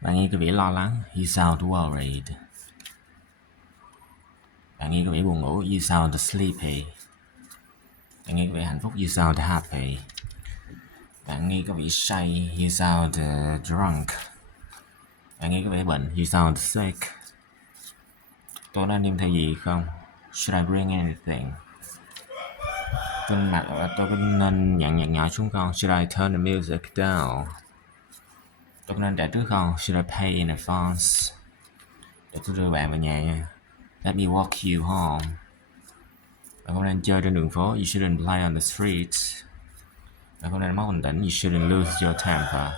Bạn nghe có vẻ lo lắng, you sound worried. Bạn nghe có vẻ buồn ngủ, you sound sleepy. Bạn nghe có vẻ hạnh phúc, you sound happy. Bạn nghe có vẻ say, you sound drunk. Bạn nghe có vẻ bệnh, you sound sick. Tôi nên đem theo gì không? Should I bring anything? Tôi có nên nhận nhạc nhỏ xuống không? Should I turn the music down? Tôi có nên trả trước không? Should I pay in advance? Để tôi đưa bạn về nhà nha. Let me walk you home. Bạn không nên chơi trên đường phố, you shouldn't play on the streets. Bạn không nên mất bình tĩnh, you shouldn't lose your temper.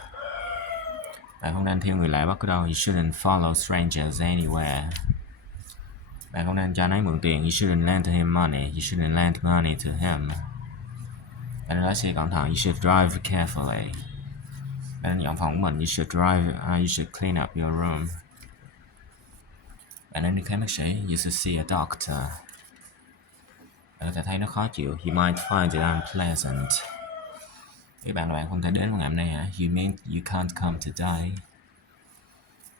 Bạn không nên theo người lạ bất cứ đâu, you shouldn't follow strangers anywhere. Bạn không nên cho anh ấy mượn tiền, you shouldn't lend him money, you shouldn't lend money to him. Bạn nên lái xe cẩn thận, you should drive carefully. Bạn nên dọn phòng của mình, you should clean up your room. Bạn nên đi khám bác sĩ, you should see a doctor. Bạn có thể thấy nó khó chịu, you might find it unpleasant. Các bạn là bạn không thể đến vào ngày hôm nay hả? You mean you can't come today.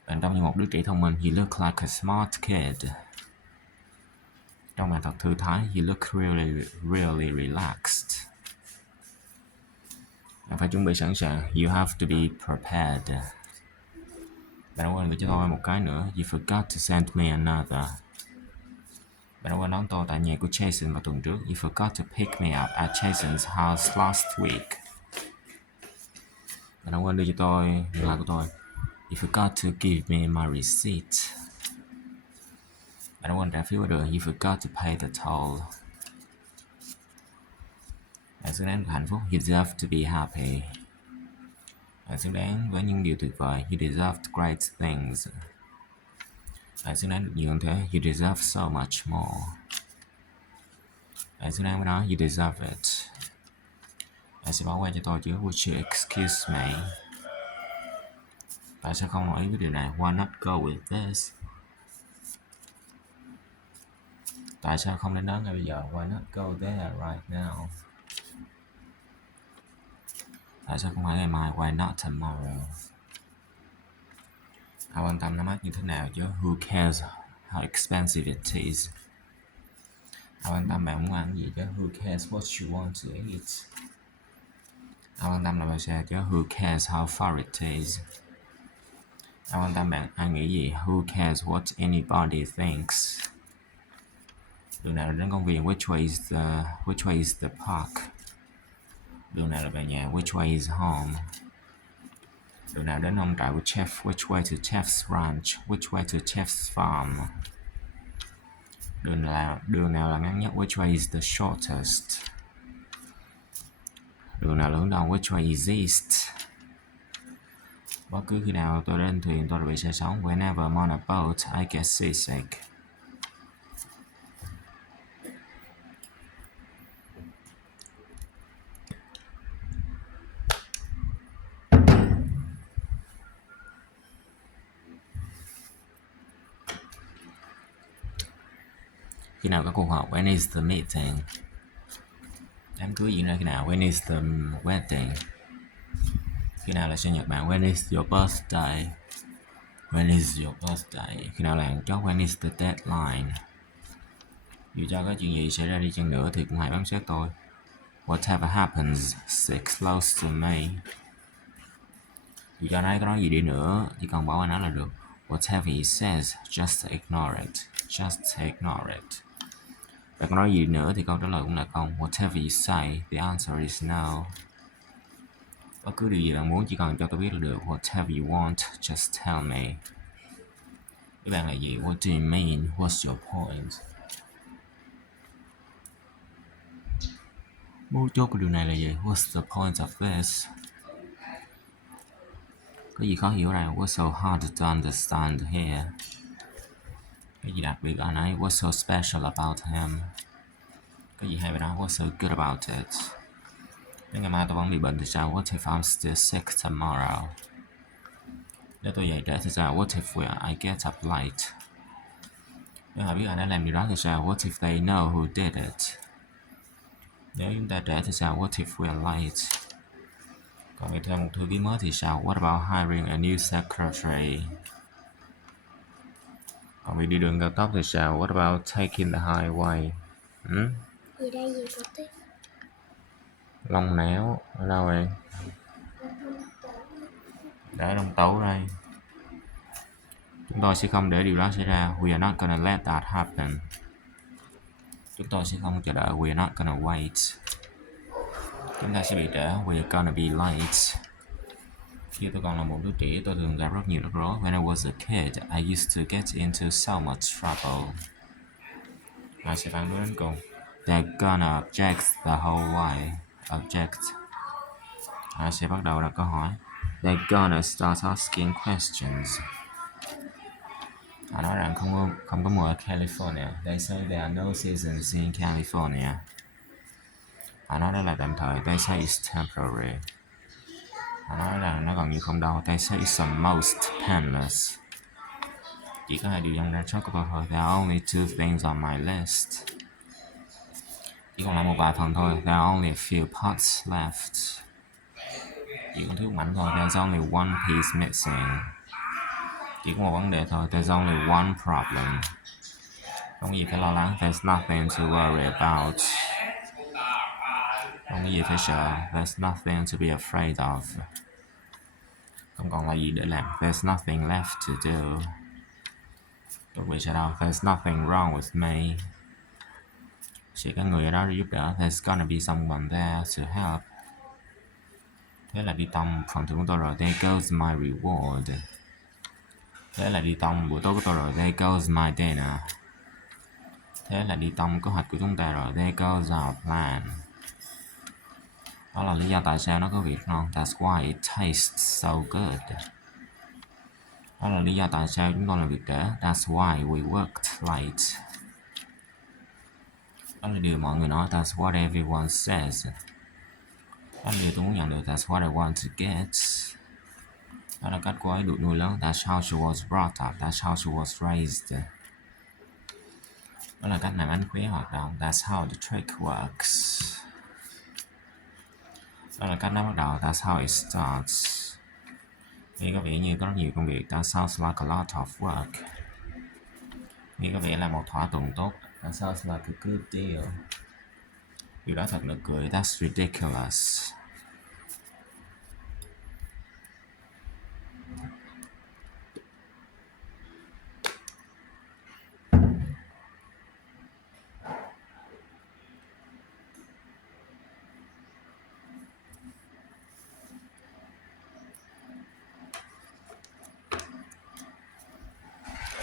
Bạn trông như một đứa trẻ thông minh, you look like a smart kid. Trông bạn thật thư thái, you look really relaxed. Bạn phải chuẩn bị sẵn sàng, you have to be prepared. Bạn đã quên gửi cho tôi một cái nữa, you forgot to send me another. Bạn đã quên đón tôi tại nhà của Jason vào tuần trước, you forgot to pick me up at Jason's house last week. Bạn đã quên đưa cho tôi điện thoại của tôi, you forgot to give me my receipt. Bạn đã quên trả phí qua đường, you forgot to pay the toll. Bạn xứng đáng được hạnh phúc, you deserve to be happy. Bạn xứng đáng với những điều tuyệt vời, you deserve great things. Bạn xứng đáng được nhiều hơn thế, you deserve so much more. Bạn xứng đáng với nó, you deserve it. Bạn sẽ bỏ qua cho tôi chứ, would you excuse me? Tại sao không đồng ý với điều này, why not go with this? Tại sao không đến đó ngay bây giờ, why not go there right now? Tại sao không phải ngày mai, why not tomorrow? Họ quan tâm nó mắc như thế nào chứ, who cares how expensive it is? Họ quan tâm bạn muốn ăn gì chứ, who cares what you want to eat? Họ quan tâm là bao xa chứ, who cares how far it is? Họ quan tâm bạn ai nghĩ gì, who cares what anybody thinks? Đường nào là đến công viên, which way is the park? Đường nào là về nhà, which way is home? Đường nào đến nông trại của chef, which way to chef's ranch, which way to chef's farm? Đường nào là ngắn nhất, which way is the shortest? Đường nào là hướng đông, which way is east? Bất cứ khi nào tôi đến thuyền tôi đều bị say sóng, whenever I'm on a boat I get seasick. Khi nào có cuộc họp, when is the meeting? Đám cưới diễn ra khi nào, when is the wedding? Khi nào là sinh nhật bạn, when is your birthday? When is your birthday? Khi nào là hạn chót, when is the deadline? Dù cho có chuyện gì xảy ra đi chăng nữa thì cũng hãy bám sát tôi. Whatever happens, stick close to me. Dù cho anh ấy có nói gì đi nữa, chỉ cần bỏ qua nó là được. Whatever he says, just ignore it. Just ignore it. Bạn có nói gì nữa thì câu trả lời cũng là không. Whatever you say, the answer is no. Bất cứ điều gì bạn muốn chỉ cần cho tôi biết là được. Whatever you want, just tell me. Ý bạn là gì? What do you mean? What's your point? Mấu chốt của điều này là gì? What's the point of this? Có gì khó hiểu ở đây? What's so hard to understand here? Cái gì đặc biệt ở anh ấy? What's so special about him? Cái gì hay về đó? What's so good about it? Nếu ngày mai tôi vẫn bị bệnh thì sao? What if I'm still sick tomorrow? Nếu tôi dậy trễ thì sao? What if I get up late? Nếu họ biết anh đã làm điều đó thì sao? What if they know who did it? Nếu chúng ta trễ thì sao? What if we're late? Còn việc thuê một thư ký mới thì sao? What about hiring a new secretary? Còn việc đi đường cao tốc thì sao? What about taking the highway? Gì đây, gì có tích? Long néo ở đâu vậy? Để trong tấu đây. Chúng tôi sẽ không để điều đó xảy ra. We are not gonna let that happen. Chúng tôi sẽ không chờ đợi. We are not gonna wait. Chúng ta sẽ bị trễ. We are gonna be late. Khi tôi còn là một đứa trẻ, tôi thường gặp rất nhiều rắc rối. When I was a kid, I used to get into so much trouble. Ai sẽ phản đối đến cùng? They're gonna object the whole way. Object. Ai sẽ bắt đầu đặt câu hỏi? They're gonna start asking questions. Họ nói rằng không có mùa ở California. They say there are no seasons in California. Họ nói đó là tạm thời. They say it's temporary. Họ nói rằng nó gần như không đâu. They say it's almost painless. Chỉ có hai điều trong danh sách của tôi thôi. There are only two things on my list. Chỉ còn lại một vài phần thôi. There are only a few parts left. Chỉ còn thiếu mảnh thôi. There's only one piece missing. Chỉ có một vấn đề thôi. There's only one problem. Không có gì phải lo lắng. There's nothing to worry about. Không có gì phải sợ. There's nothing to be afraid of. Không còn là gì để làm. There's nothing left to do. Tôi bị sao đâu. There's nothing wrong with me. Sẽ có người ở đó để giúp đỡ. There's gonna be someone there to help. Thế là đi tông phần thưởng của tôi rồi. There goes my reward. Thế là đi tông buổi tối của tôi rồi. There goes my dinner. Thế là đi tông kế hoạch của chúng ta rồi. There goes our plan. Đó là lý do tại sao nó có vị ngon. That's why it tastes so good. Đó là lý do tại sao chúng tôi làm việc trễ. That's why we worked late. Đó là điều mọi người nói. That's what everyone says. Đó là điều tôi muốn nhận được. That's what I want to get. Đó là cách cô ấy được nuôi lớn. That's how she was brought up. That's how she was raised. Đó là cách làm ánh khóe hoạt động. That's how the trick works. Đó là cách nó bắt đầu. That's how it starts. Nghe có vẻ như có rất nhiều công việc. That sounds like a lot of work. Nghe có vẻ là một thỏa thuận tốt. That sounds like a good deal. Điều đó thật nực cười. That's ridiculous.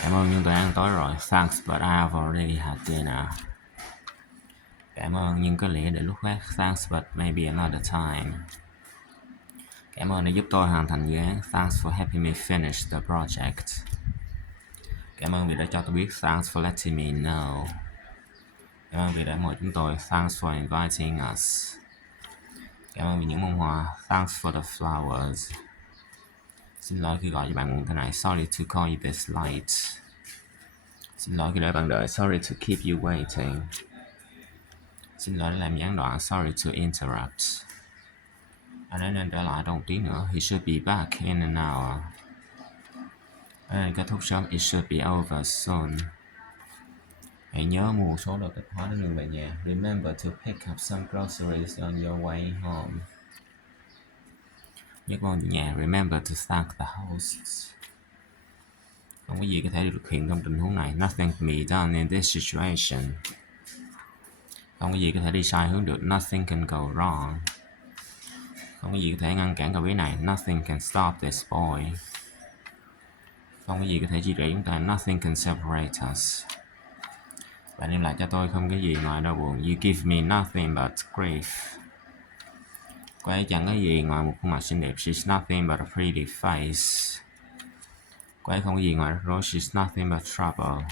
Cảm ơn nhưng tôi ăn tối rồi. Thanks but I have already had dinner. Cảm ơn nhưng có lẽ để lúc khác. Thanks but maybe another time. Cảm ơn đã giúp tôi hoàn thành dự án. Thanks for helping me finish the project. Cảm ơn vì đã cho tôi biết. Thanks for letting me know. Cảm ơn vì đã mời chúng tôi. Thanks for inviting us. Cảm ơn vì những bông hoa. Thanks for the flowers. Xin lỗi khi gọi cho bạn muộn thế này. Sorry to call you this late. Xin lỗi khi để bạn đợi. Sorry to keep you waiting. Xin lỗi đã làm gián đoạn. Sorry to interrupt. Anh ấy nên trở lại trong một tiếng nữa. He should be back in an hour. Anh nên kết thúc sớm. It should be over soon. Hãy nhớ mua một số đồ tạp hóa để đường về nhà. Remember to pick up some groceries on your way home. Nhớ con nhà. Remember to thank the hosts. Không có gì có thể được thực hiện trong tình huống này. Nothing can be done in this situation. Không có gì có thể đi sai hướng được. Nothing can go wrong. Không có gì có thể ngăn cản cậu bé này. Nothing can stop this boy. Không có gì có thể chia rẽ chúng ta. Nothing can separate us. Bạn đem lại cho tôi không cái gì ngoài đau buồn. You give me nothing but grief. Cô ấy chẳng có gì ngoài một khuôn mặt xinh đẹp. She's nothing but a pretty face. Cô ấy không có gì ngoài rắc rối. She's nothing but trouble.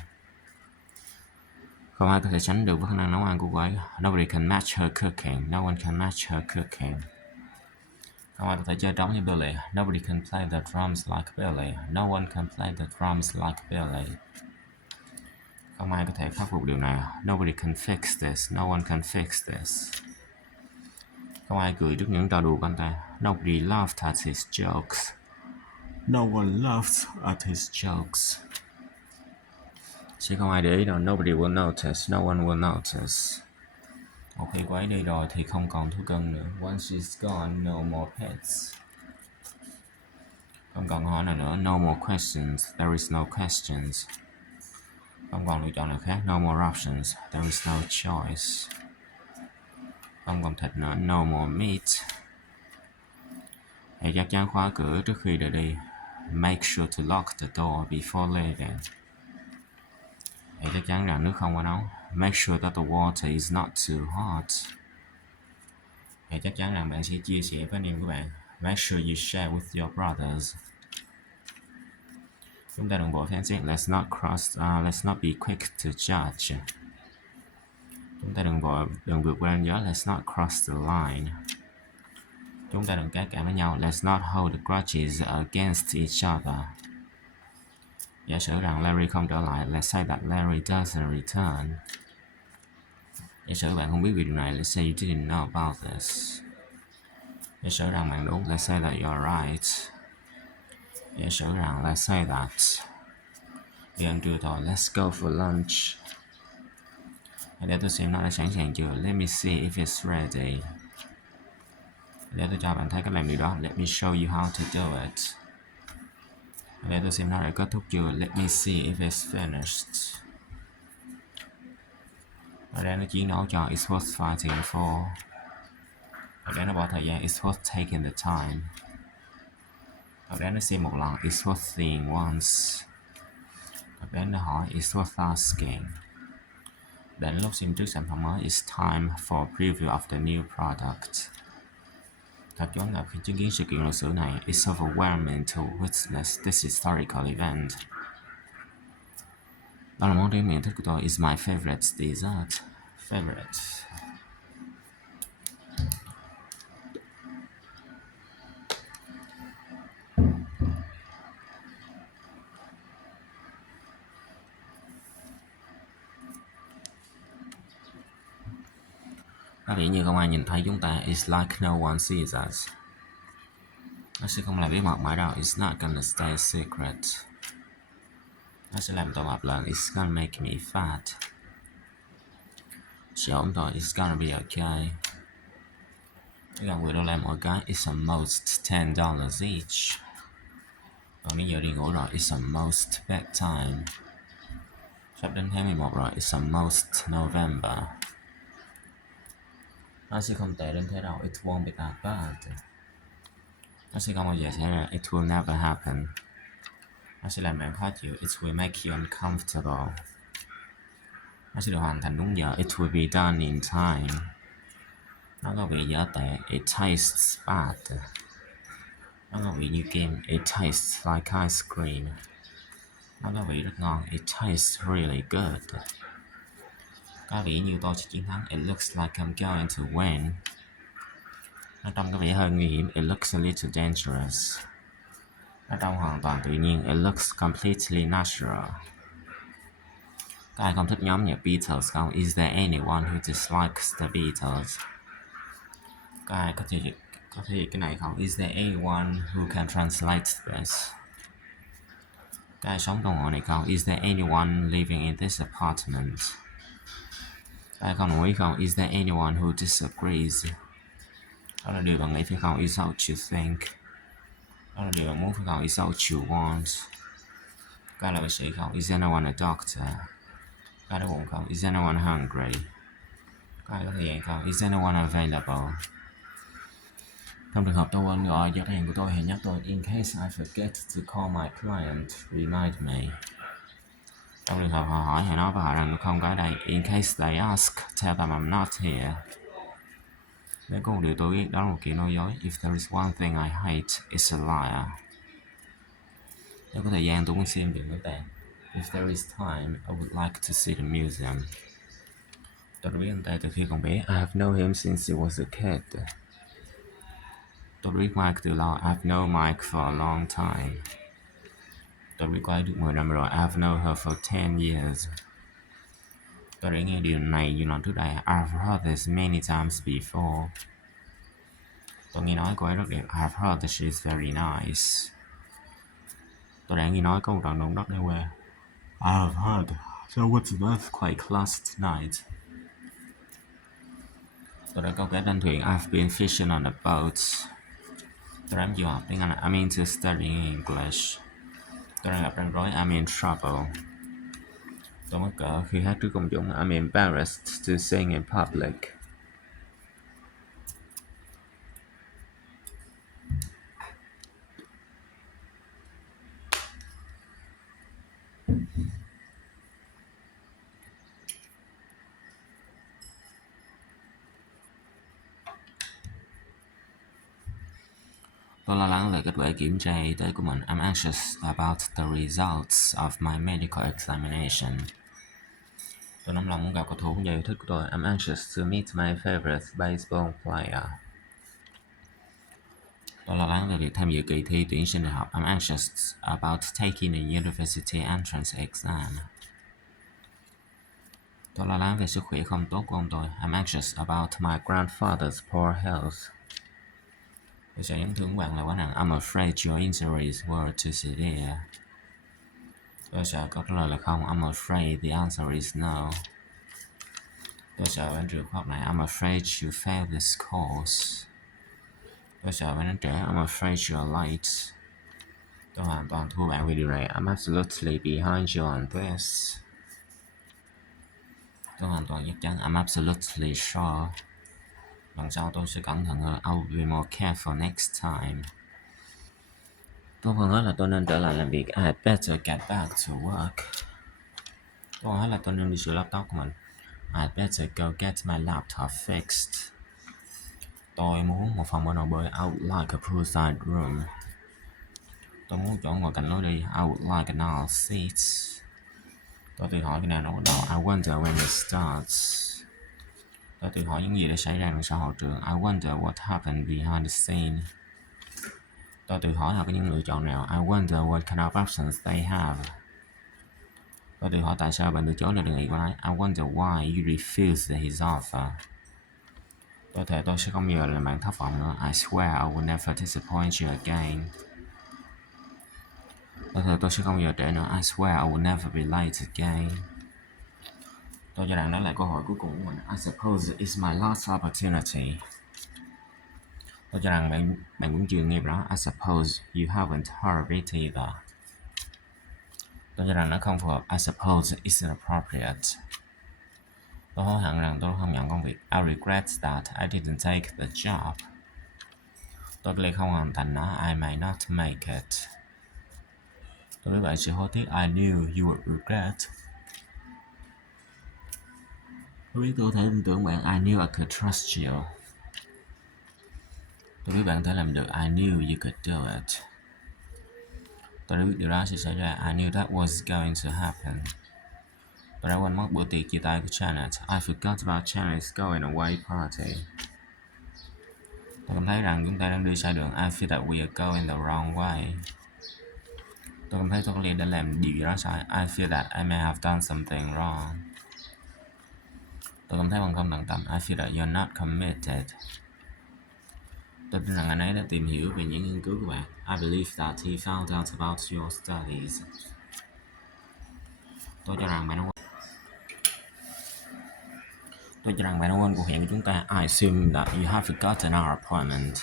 Không ai có thể sánh được với khả năng nấu ăn của cô ấy. Nobody can match her cooking. No one can match her cooking. Không ai có thể chơi trống như Billy. Nobody can play the drums like Billy. No one can play the drums like Billy. Không ai có thể khắc phục điều này. Nobody can fix this. No one can fix this. Không ai cười trước những trò đùa của anh ta. Nobody laughed at his jokes. No one laughed at his jokes. Sẽ không ai để ý đâu. Nobody will notice. No one will notice. Một khi cô ấy đi rồi thì không còn thú cưng nữa. Once she's gone, no more pets. Không còn hỏi nào nữa. No more questions. There is no questions. Không còn lựa chọn nào khác. No more options. There is no choice. Không còn thịt nữa. No more meat. Hãy chắc chắn khóa cửa trước khi rời đi. Make sure to lock the door before leaving. Hãy chắc chắn rằng nước không quá nóng. Make sure that the water is not too hot. Hãy chắc chắn rằng bạn sẽ chia sẻ với anh em của bạn. Make sure you share with your brothers. Chúng ta đừng vội phán xét. Let's not be quick to judge. Chúng ta đừng vượt qua ranh giới. Let's not cross the line. Chúng ta đừng cá cảm với nhau. Let's not hold grudges against each other. Giả sử rằng Larry không trở lại. Let's say that Larry doesn't return. Giả sử bạn không biết về điều này. Let's say you didn't know about this. Giả sử rằng bạn đúng. Let's say that you're right. Giả sử rằng let's say that đi ăn trưa thôi. Let's go for lunch. Để tôi xem nó đã sẵn sàng chưa. Let me see if it's ready. Để tôi cho bạn thấy cách làm điều đó. Let me show you how to do it. Để tôi xem nó đã kết thúc chưa. Let me see if it's finished. Ở đây nó chiến đấu cho it's worth fighting for. Ở đây nó bỏ thời gian. It's worth taking the time. Ở đây nó xem một lần. It's worth seeing once. Ở đây nó hỏi. It's worth asking. Đến lúc xem trước sản phẩm mới. It's time for a preview of the new product. Thật chóng ngợp khi chứng kiến sự kiện lịch sử này. It's overwhelming to witness this historical event. Đó là món tráng miệng thích của tôi. It's my favorite dessert. Favorite. Có vẻ như không ai nhìn thấy chúng ta. It's like no one sees us. Nó sẽ không là bí mật mãi đâu. It's not gonna stay a secret. Nó sẽ làm tôi mập lên. It's gonna make me fat. Sẽ ổn thôi. It's gonna be okay. Cái gần $10 mỗi cái. It's almost $10 each. Còn đến giờ đi ngủ rồi. It's almost bedtime. Sắp đến tháng 11 rồi. It's almost November. Nó sẽ không tệ đến thế đâu. It won't be that bad. Nó sẽ không bao giờ xảy ra. It will never happen. Nó sẽ làm bạn khó chịu. It will make you uncomfortable. Nó sẽ được hoàn thành đúng giờ. It will be done in time. Nó có vị dở tệ. It tastes bad. Nó có vị như kem. It tastes like ice cream. Nó có vị rất ngon. It tastes really good. Có vẻ như tôi sẽ chiến thắng. It looks like I'm going to win. Nó trông có vẻ hơi nguy hiểm. It looks a little dangerous. Nó trông hoàn toàn tự nhiên. It looks completely natural. Có ai không thích nhóm nhạc Beatles không? Is there anyone who dislikes the Beatles? Có ai có thể cái này không? Is there anyone who can translate this? Có ai sống trong ngôi này không? Is there anyone living in this apartment? Có ai không đồng ý không? Is there anyone who disagrees? Đó là điều bạn nghĩ phải không? Is what you think. Đó là điều bạn muốn phải không? Is what you want. Có ai là bác sĩ không? Is anyone a doctor? Có ai đói bụng không? Is anyone hungry? Có ai có thời gian không? Is anyone available? Trong trường hợp tôi quên gọi giao hàng của tôi, hãy nhắc tôi. In case I forget to call my client, remind me. Trong trường hợp họ hỏi, hãy nói với họ rằng không có ở đây. In case they ask, tell them I'm not here. Nếu có một điều tôi biết, đó là một kiểu nói dối. If there is one thing I hate, it's a liar. Nếu có thời gian tôi muốn xem viện bảo tàng. If there is time, I would like to see the museum. Tôi đã biết anh ta từ khi còn bé. I have known him since he was a kid. Tôi đã biết Mike từ lâu. I've known Mike for a long time. Tôi đã biết cô ấy được 10 năm rồi. I've known her for 10 years. Tôi đã nghe điều này nhiều lần trước đây. I've heard this many times before. Tôi nghe nói cô ấy rất đẹp. I've heard that she's very nice. Tôi đã nghe nói có một trận động đất ở quê. I've heard there was an earthquake last night. Tôi đã câu kết trên thuyền. I've been fishing on a boat. Tôi đang du học tiếng Anh. I'm into studying English. Tôi đang gặp rắc rối. I'm in trouble. Tôi mắc cỡ khi hát trước công chúng. I'm embarrassed to sing in public. Tôi lo lắng về kết quả kiểm tra y tế của mình. I'm anxious about the results of my medical examination. Tôi nóng lòng muốn gặp cầu thủ yêu thích của tôi. I'm anxious to meet my favorite baseball player. Tôi lo lắng về việc tham dự kỳ thi tuyển sinh đại học. I'm anxious about taking a university entrance exam. Tôi lo lắng về sức khỏe không tốt của ông tôi. I'm anxious about my grandfather's poor health. Tôi sợ chấn thương của bạn là quá nặng. I'm afraid your injuries were too severe. Tôi sợ câu trả lời là không. I'm afraid the answer is no. Tôi sợ bạn trượt khoa học này. I'm afraid you failed this course. Tôi sợ bạn đến trễ. I'm afraid you're late. Tôi hoàn toàn thua bạn về điều này. I'm absolutely behind you on this. Tôi hoàn toàn chắc chắn. I'm absolutely sure. Lần sau tôi sẽ cẩn thận hơn. I'll be more careful next time. Tốt hơn hết là tôi nên trở lại làm việc. I had better get back to work. Tốt hơn hết là tôi nên đi sửa laptop của mình. I had better go get my laptop fixed. Tôi muốn một phòng ở nội bơi. I would like a poolside room. Tôi muốn chỗ ngồi cạnh lối đi. I would like an aisle seat. Tôi tự hỏi cái nào nó bắt đầu. I wonder when it starts. Tôi tự hỏi những gì đã xảy ra đằng sau hậu trường. I wonder what happened behind the scene. Tôi tự hỏi họ có những lựa chọn nào. I wonder what kind of options they have. Tôi tự hỏi tại sao bạn từ chối lời đề nghị của anh. I wonder why you refused his offer. Tôi thề tôi sẽ không bao giờ làm bạn thất vọng nữa. I swear I will never disappoint you again. Tôi thề tôi sẽ không bao giờ trễ nữa. I swear I will never be late again. Tôi cho rằng đó là cơ hội cuối cùng của mình. I suppose it's my last opportunity. Tôi cho rằng bạn cũng chưa nghe rõ. I suppose you haven't heard it either. Tôi cho rằng nó không phù hợp. I suppose it's inappropriate. Tôi hối hận rằng tôi không nhận công việc. I regret that I didn't take the job. Tôi có lẽ không hoàn thành nó. I may not make it. Tôi biết bạn sẽ hối tiếc. I knew you would regret. Tôi biết tôi có thể tin tưởng bạn. I knew I could trust you. Tôi biết bạn có thể làm được. I knew you could do it. Tôi đã biết điều đó sẽ xảy ra. I knew that was going to happen. Tôi đã quên mất bữa tiệc chia tay của Janet. I forgot about Janet's going away party. Tôi cảm thấy rằng chúng ta đang đi sai đường. I feel that we are going the wrong way. Tôi cảm thấy tôi có lẽ đã làm điều gì đó sai. I feel that I may have done something wrong. Tôi cảm thấy bạn không tận tâm. I feel that you're not committed. Tôi tin rằng anh ấy đã tìm hiểu về những nghiên cứu của bạn. I believe that he found out about your studies. Tôi cho rằng bạn đã quên cuộc hẹn của chúng ta. I assume that you have forgotten our appointment.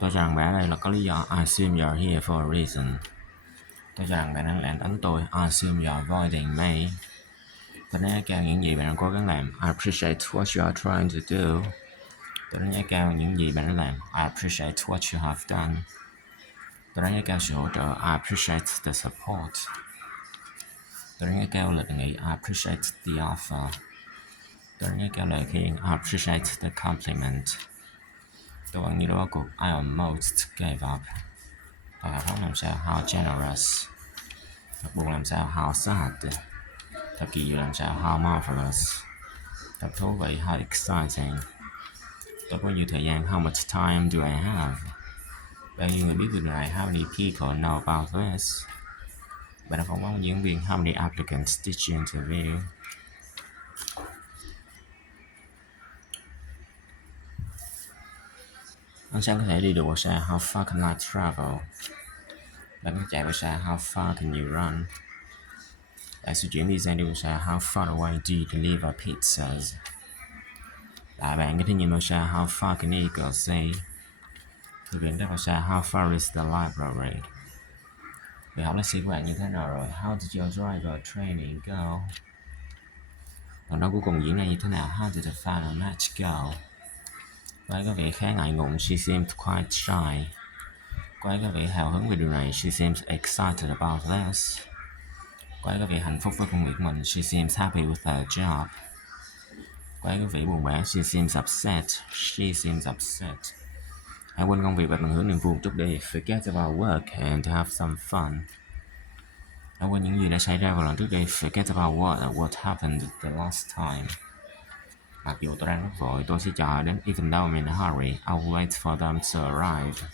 Tôi cho rằng bạn ở đây là có lý do. I assume you're here for a reason. Tôi cho rằng bạn đang lảng tránh tôi. I assume you're avoiding me. Tôi đánh giá cao những gì bạn đang cố gắng làm. I appreciate what you are trying to do. Tôi đánh giá cao những gì bạn đã làm. I appreciate what you have done. Tôi đánh giá cao sự hỗ trợ. I appreciate the support. Tôi đánh giá cao lời đề nghị. I appreciate the offer. Tôi đánh giá cao lời khen. I appreciate the compliment. Tôi vẫn như đó cuộc. I almost gave up. Thật hào phóng làm sao. How generous. Thật buồn làm sao. How sad. Thật kỳ diệu làm sao. How marvelous. Thật thú vị. How exciting. Tôi có nhiều thời gian. How much time do I have? Bao nhiêu người biết về điều này? How many people know about this? Bạn đã phỏng vấn diễn viên. How many applicants did you interview? Ánh sáng có thể đi được bao xa? How far can light travel? Bạn có chạy bao xa? How far can you run? Bạn sẽ chuyển pizza đi bao xa? How far away do you deliver pizzas? Bạn có thể nhìn bao xa? How far can eagle see? Thư viện rất bao xa? How far is the library? Việc học lái xe của bạn như thế nào rồi? How did your driver training go? Trận đấu cuối cùng diễn ra như thế nào? How did the final match go? Cô ấy có vẻ khá ngại ngùng. She seemed quite shy. Cô ấy có vẻ hào hứng về điều này. She seems excited about this. Cô ấy có vẻ hạnh phúc với công việc của mình. She seems happy with her job. Cô ấy có vẻ buồn bã. She seems upset. She seems upset. Hãy quên công việc và tận hưởng niềm vui một chút đi. Forget about work and have some fun. Hãy quên những gì đã xảy ra vào lần trước đi. Forget about what happened the last time. Mặc dù tôi đang rất vội, tôi sẽ chờ đến. Even though I'm in a hurry, I'll wait for them to arrive.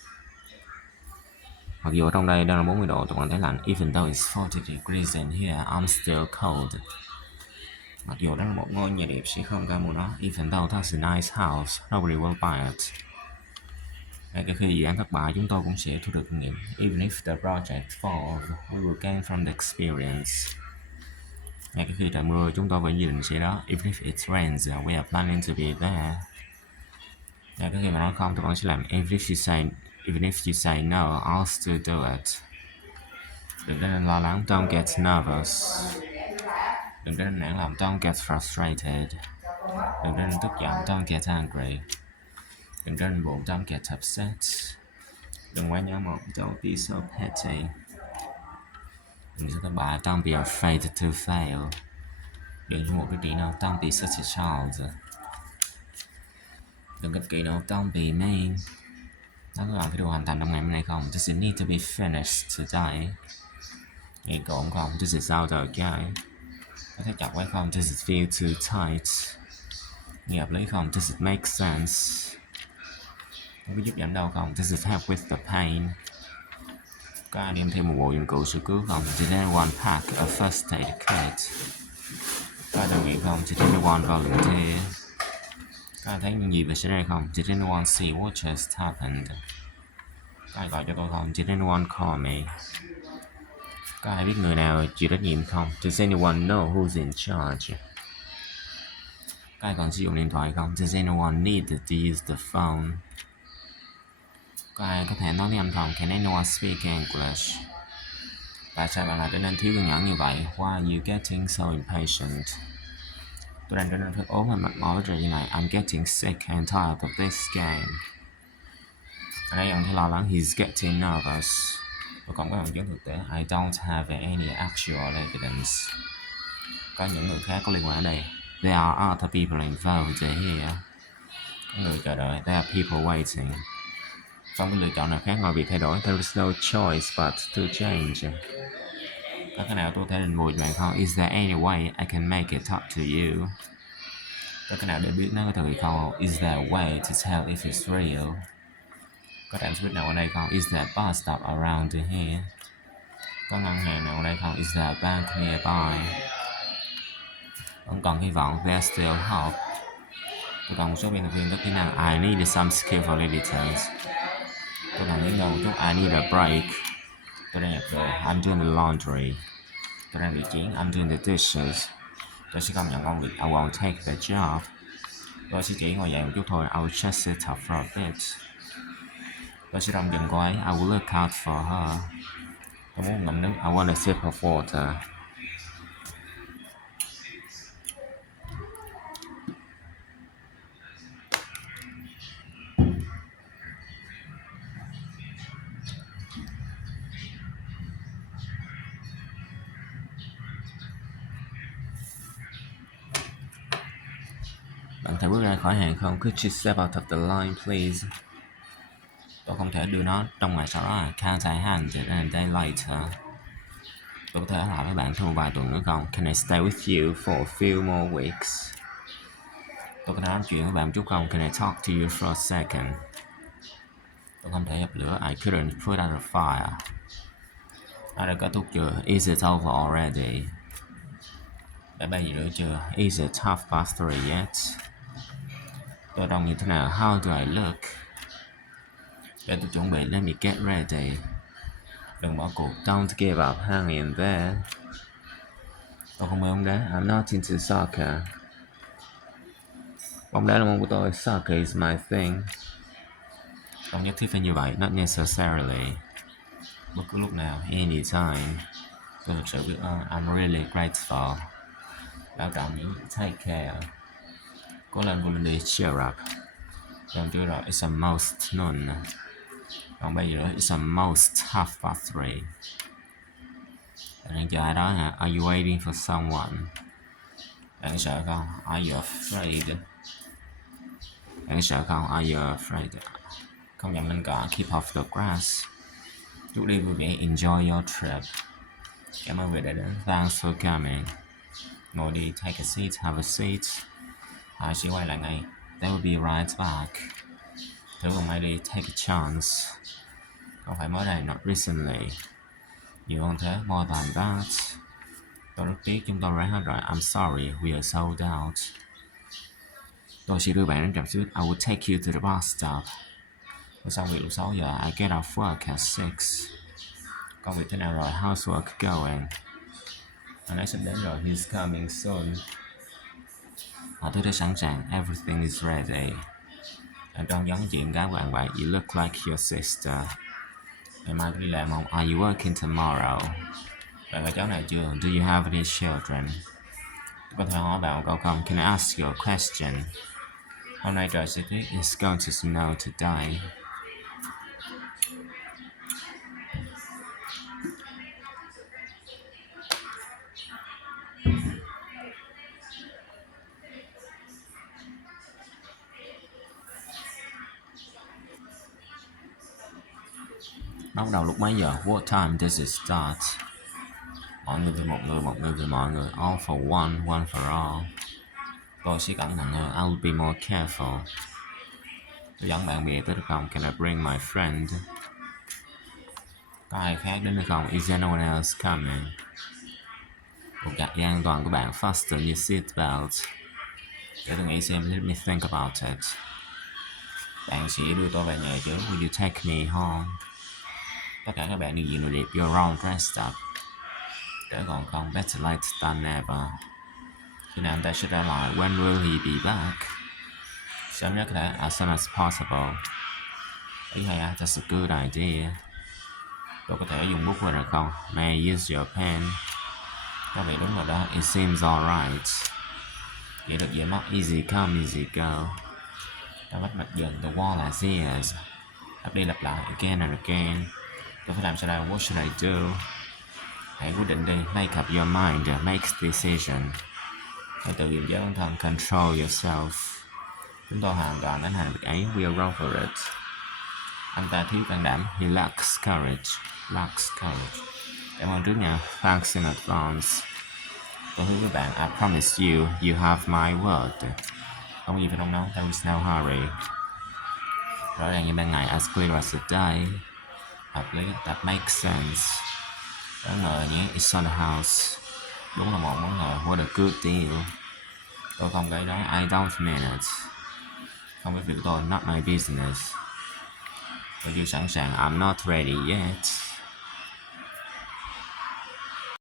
Mặc dù ở trong đây đang là 40 độ, tôi còn thấy lạnh. Even though it's 40 degrees in here, I'm still cold. Mặc dù đó là một ngôi nhà đẹp, sẽ không ai mua nó. Even though that's a nice house, nobody will buy it. Ngay cả khi dự án thất bại, chúng tôi cũng sẽ thu được kinh nghiệm. Even if the project falls, we will gain from the experience. Ngay cả khi trời mưa, chúng tôi vẫn dự định sẽ đó. Even if it rains, we are planning to be there. Ngay cả khi mà nói không, tôi vẫn sẽ làm. Even if you say no, I'll still do it. Đừng trở nên lo lắng, don't get nervous. Đừng trở nên nản lòng, don't get frustrated. Đừng trở nên tức giận, don't get angry. Đừng trở nên buồn, don't get upset. Đừng quá nhớ mộng, don't be so petty. Đừng sợ thất bại, don't be afraid to fail. Đừng cho một đứa trẻ nào, don't be such a child. Đừng ích kỷ đâu, don't be mean. Nó có cần phải được hoàn thành trong ngày hôm nay không? Does it need to be finished today? Nghe cộn không? Does it sound okay? Có thấy chặt quá không? Does it feel too tight? Nghe hợp lý không? Does it make sense? Có giúp giảm đau không? Does it help with the pain? Có ai đem thêm một bộ dụng cụ sơ cứu không? Did anyone pack a first aid kit? Có ai tình nguyện không? Did anyone volunteer? Có ai thấy những gì về xảy ra không? Did anyone see what just happened? Có ai gọi cho tôi không? Did anyone call me? Có ai biết người nào chịu trách nhiệm không? Does anyone know who's in charge? Có ai còn sử dụng điện thoại không? Does anyone need to use the phone? Có ai có thể nói tiếng Anh không? Can anyone speak English? Tại sao bạn lại trở nên thiếu kiên nhẫn như vậy? Why are you getting so impatient? Tôi đang trở nên rất ốm và mệt mỏi với trò chơi này. I'm getting sick and tired of this game. Ở đây ông thấy lo lắng. He's getting nervous. Tôi không có bằng chứng thực tế. I don't have any actual evidence. Có những người khác có liên quan ở đây. There are other people involved here. Có người chờ đợi. There are people waiting. Không có lựa chọn nào khác ngoài việc thay đổi. There is no choice but to change. Có cái nào tôi thể định bù cho bạn không? Is there any way I can make it up to you? Có cái nào để biết nó có thật hay không? Is there a way to tell if it's real? Có trạm xe buýt nào ở đây không? Is there a bus stop around here? Có ngân hàng nào ở đây không? Is there a bank nearby? Vẫn còn hy vọng. There's still hope. Tôi cần một số biên tập viên có kỹ năng. I need some skillful editors. Tôi cần nghỉ ngơi một chút. I need a break. Tôi đang nhặt đồ. I'm doing the laundry. Tôi đang bị chiến. I'm doing the dishes. Tôi sẽ không nhận công việc. I won't take the job. Tôi sẽ chỉ ngồi dậy một chút thôi. I will just sit up for a bit. Tôi sẽ trông chừng cô ấy. I will look out for her. Tôi muốn ngậm nước. I want a sip of water. Bạn thể bước ra khỏi hàng không? Could you step out of the line, please? Tôi không thể đưa nó trong ngày sau đó. Can't I hand it a day later? Tôi có thể ở lại với bạn thêm một vài tuần nữa không? Can I stay with you for a few more weeks? Tôi có thể nói chuyện với bạn một chút không? Can I talk to you for a second? Tôi không thể dập lửa. I couldn't put out a fire. Nó đã kết thúc chưa? Is it over already? Đã 3 giờ rưỡi chưa? Is it 3:30 yet? Tôi trông như thế nào? How do I look? Để tôi chuẩn bị, let me get ready. Đừng bỏ cuộc, don't give up, hang in there. Tôi không mê bóng đá, I'm not into soccer. Bóng đá là môn của tôi, soccer is my thing. Không nhất thiết phải như vậy, not necessarily. Bất cứ lúc nào, anytime. Tôi thực sự biết ơn, I'm really grateful. Bảo trọng nhé, take care. Cố lên, đi, cheer up. Còn chưa rồi, it's a most none. Còn bây giờ it's a most half past 3. Bạn đang chờ ai đó hả? Are you waiting for someone? Bạn sợ không? Are you afraid? Bạn sợ không? Are you afraid? Không nhầm lên cỏ, keep off the grass. Chúc đi vui vẻ, enjoy your trip. Cảm ơn vì đã đến. Thanks for coming. Ngồi đi, take a seat, have a seat. Họ sẽ quay lại ngay. They will be right back. Thử một mai đi, take a chance. Không phải mới đây, not recently. Nhiều hơn thế, more than that. Tôi rất tiếc, chúng tôi ra hết rồi. I'm sorry, we are sold out. Tôi sẽ đưa bạn đến trạm xe buýt. I will take you to the bus stop. Tôi xong việc lúc 6 giờ. I get off work at 6. Công việc thế nào rồi? How's work going? Anh ấy sắp đến rồi. He's coming soon. Mọi thứ đã sẵn sàng. Everything is ready. Anh trông giống chuyện gái của bạn vậy. You look like your sister. Ngày mai đi làm không? Are you working tomorrow? Bạn có cháu nào chưa? Do you have any children? Tôi có thể hỏi bạn một câu không? Can I ask you a question? Hôm nay trời sẽ tuyết. It's going to snow today. Bắt đầu lúc mấy giờ? What time does it start? Mọi người vì một người vì mọi người. All for one for all. Tôi sẽ cẩn thận hơn. I will be more careful. Tôi dẫn bạn bè tới được không? Can I bring my friend? Có ai khác đến được không? Is anyone else coming? Buộc chặt dây an toàn của bạn. Fasten your seatbelt. Để tôi nghĩ xem. Let me think about it. Bạn sẽ đưa tôi về nhà chứ? Will you take me home? Tất cả các bạn đều diện đồ đẹp. You're all dressed up. Để còn không, better late than never. Khi nào anh ta sẽ trở lại? When will he be back? Sớm nhất có thể, as soon as possible. Ý hay à, that's a good idea. Tôi có thể dùng bút rồi được không? May I use your pen? Các vị đúng rồi đó, it seems alright. Vậy được dễ mất, easy come, easy go. Ta bắt mạch dần, the wall has ears. Lặp đi lặp lại, again and again. Tôi phải làm sao đây? What should I do? Hãy quyết định đi, make up your mind, make decision. Hãy tự kiểm chế bản thân, control yourself. Chúng tôi hoàn toàn đánh hành việc ấy, we are wrong for it. Anh ta thiếu can đảm, he lacks courage. Cảm ơn trước nha, thanks in advance. Tôi hứa với bạn, I promise you, you have my word. Không có gì phải nôn nóng, there is no hurry. Rõ ràng như ban ngày, as clear as a day. Hợp lý, that makes sense. Đáng ngờ nhé, it's on the house. Đúng là một món ngờ, what a good deal. Tôi không cái đó, I don't mean it. Không biết việc tôi, not my business. Tôi chưa sẵn sàng, I'm not ready yet.